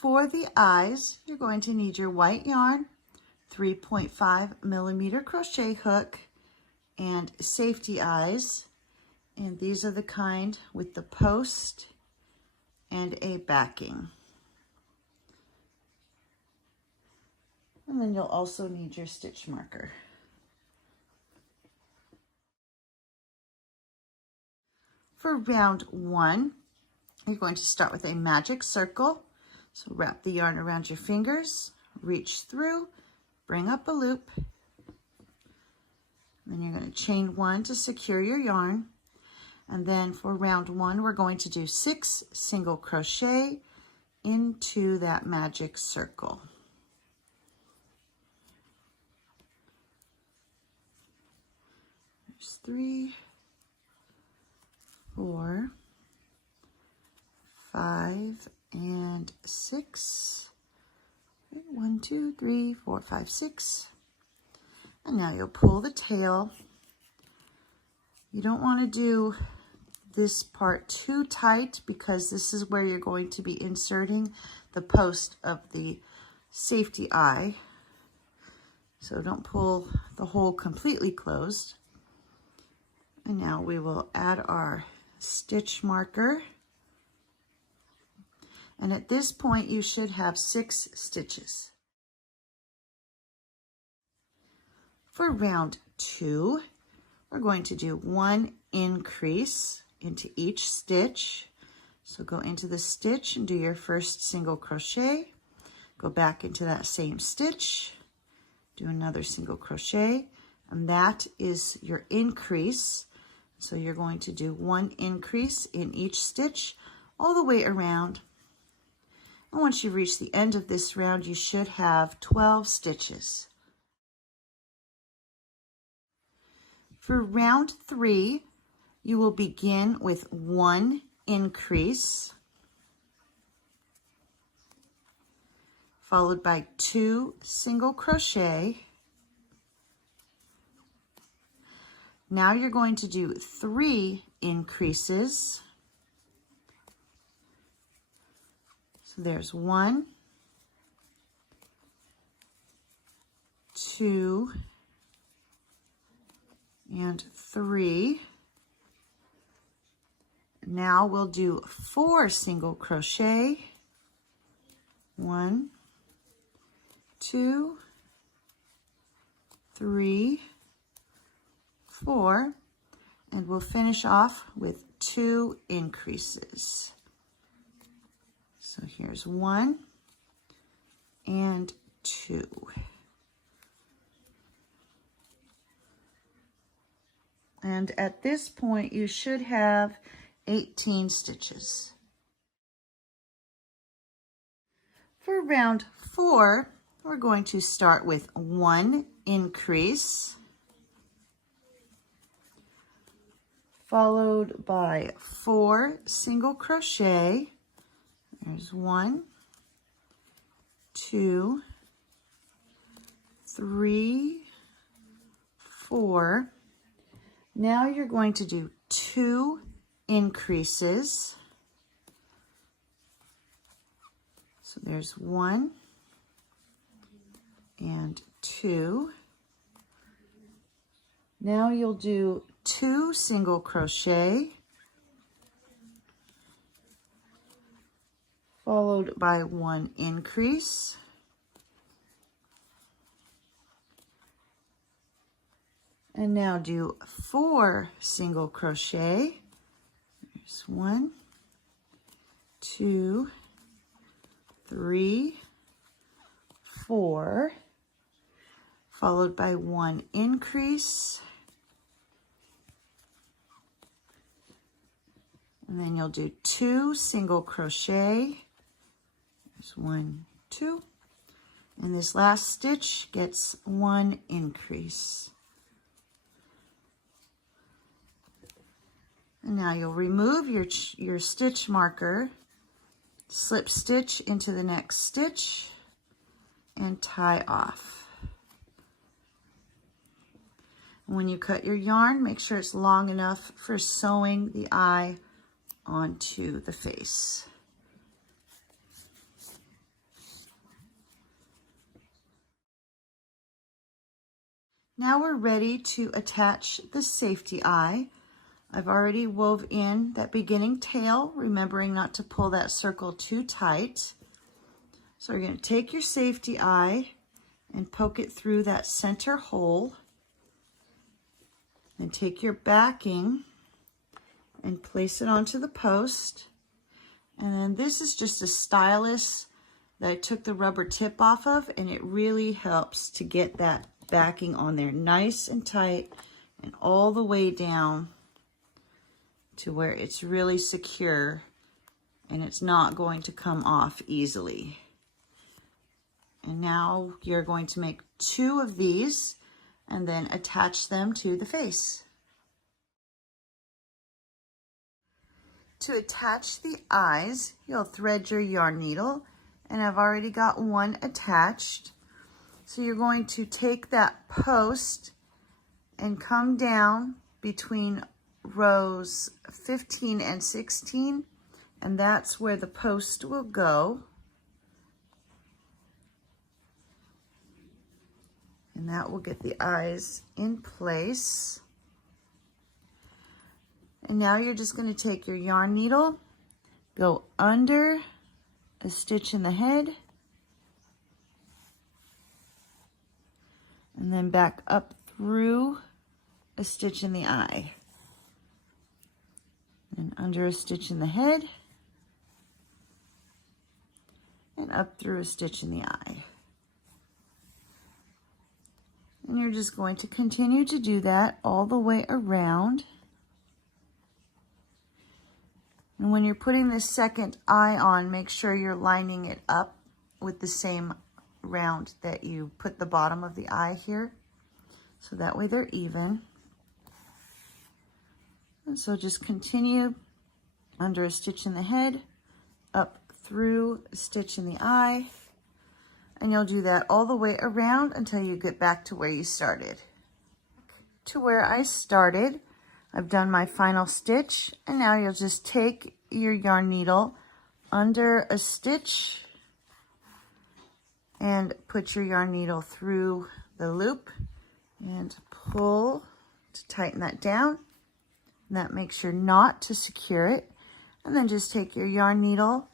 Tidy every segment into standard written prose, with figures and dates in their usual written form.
For the eyes, you're going to need your white yarn, 3.5mm crochet hook, and safety eyes. And these are the kind with the post and a backing. And then you'll also need your stitch marker. For round 1, you're going to start with a magic circle. So wrap the yarn around your fingers, reach through, bring up a loop. Then you're going to chain 1 to secure your yarn. And then for round 1, we're going to do 6 single crochet into that magic circle. There's 3, 4, 5, and 6. 1, 2, 3, 4, 5, 6. And now you'll pull the tail. You don't want to do this part too tight because this is where you're going to be inserting the post of the safety eye. So don't pull the hole completely closed. And now we will add our stitch marker. And at this point, you should have 6 stitches. For round 2, we're going to do 1 increase into each stitch. So go into the stitch and do your first single crochet. Go back into that same stitch, do another single crochet, and that is your increase. So you're going to do 1 increase in each stitch all the way around. And once you reach the end of this round, you should have 12 stitches. For round 3, you will begin with 1 increase, followed by 2 single crochet. Now you're going to do 3 increases. So there's 1, 2, and 3. Now we'll do 4 single crochet. 1, 2, 3, 4, and we'll finish off with 2 increases. So here's 1 and 2. And at this point, you should have 18 stitches. For round 4, we're going to start with 1 increase, followed by 4 single crochet. There's 1, 2, 3, 4. Now you're going to do 2 increases. So there's 1 and 2. Now you'll do 2 single crochet, followed by 1 increase. And now do 4 single crochet. There's 1, 2, 3, 4, followed by 1 increase. And then you'll do 2 single crochet. There's 1, 2. And this last stitch gets 1 increase. And now you'll remove your stitch marker, slip stitch into the next stitch, and tie off. And when you cut your yarn, make sure it's long enough for sewing the eye onto the face. Now we're ready to attach the safety eye. I've already wove in that beginning tail, remembering not to pull that circle too tight. So you're going to take your safety eye and poke it through that center hole. And take your backing and place it onto the post. And then this is just a stylus that I took the rubber tip off of, and it really helps to get that backing on there nice and tight and all the way down to where it's really secure and it's not going to come off easily. And now you're going to make 2 of these and then attach them to the face. To attach the eyes, you'll thread your yarn needle, and I've already got one attached. So you're going to take that post and come down between rows 15 and 16, and that's where the post will go. And that will get the eyes in place. And now you're just going to take your yarn needle, go under a stitch in the head, and then back up through a stitch in the eye. And under a stitch in the head, and up through a stitch in the eye. And you're just going to continue to do that all the way around. And when you're putting this second eye on, make sure you're lining it up with the same round that you put the bottom of the eye here. So that way they're even. And so just continue under a stitch in the head, up through a stitch in the eye. And you'll do that all the way around until you get back to where you started. To where I started, I've done my final stitch, and now you'll just take your yarn needle under a stitch and put your yarn needle through the loop and pull to tighten that down. And that makes your knot to secure it. And then just take your yarn needle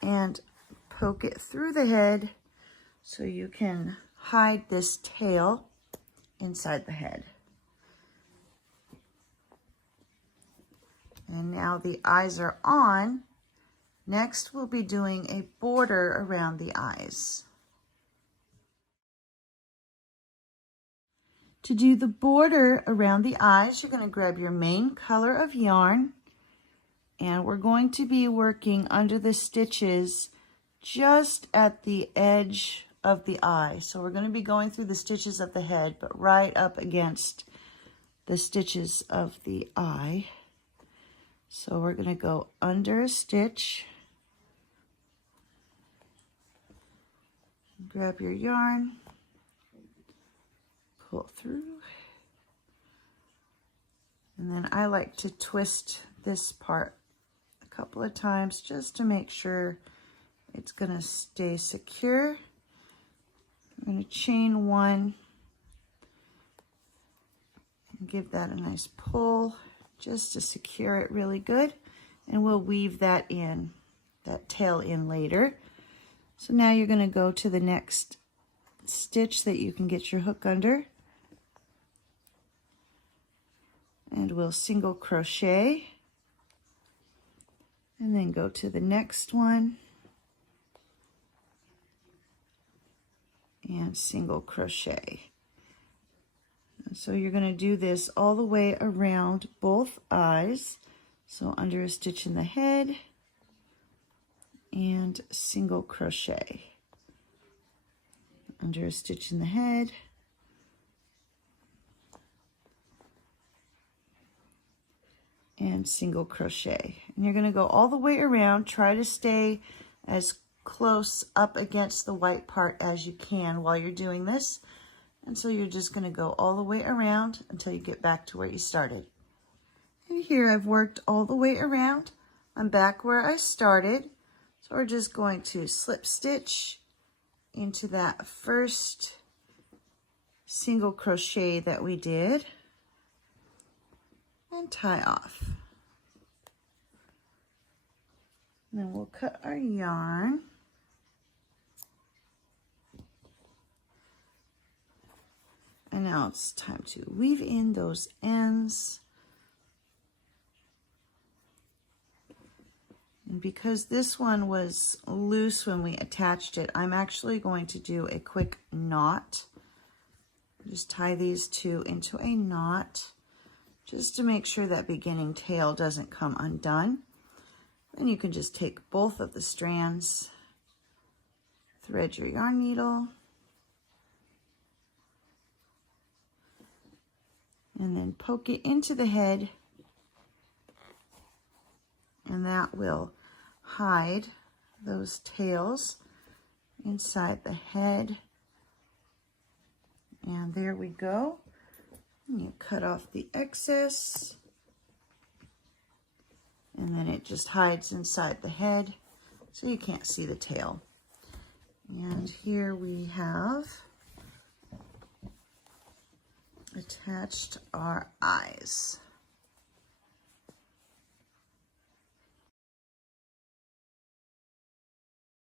and poke it through the head so you can hide this tail inside the head. And now the eyes are on. Next, we'll be doing a border around the eyes. To do the border around the eyes, you're going to grab your main color of yarn, and we're going to be working under the stitches just at the edge of the eye. So we're going to be going through the stitches of the head, but right up against the stitches of the eye. So we're going to go under a stitch, grab your yarn, pull through, and then I like to twist this part a couple of times just to make sure it's going to stay secure. I'm going to chain 1 and give that a nice pull just to secure it really good, and we'll weave that in, that tail in later. So now you're going to go to the next stitch that you can get your hook under, and we'll single crochet, and then go to the next one and single crochet. So you're going to do this all the way around both eyes. So under a stitch in the head and single crochet. Under a stitch in the head and single crochet. And you're going to go all the way around. Try to stay as close up against the white part as you can while you're doing this. And so you're just going to go all the way around until you get back to where you started. And here I've worked all the way around. I'm back where I started. So we're just going to slip stitch into that first single crochet that we did and tie off. And then we'll cut our yarn. And now it's time to weave in those ends. And because this one was loose when we attached it, I'm actually going to do a quick knot. Just tie these two into a knot, just to make sure that beginning tail doesn't come undone. Then you can just take both of the strands, thread your yarn needle, and then poke it into the head, and that will hide those tails inside the head. And there we go. And you cut off the excess, and then it just hides inside the head so you can't see the tail. And here we have attached our eyes.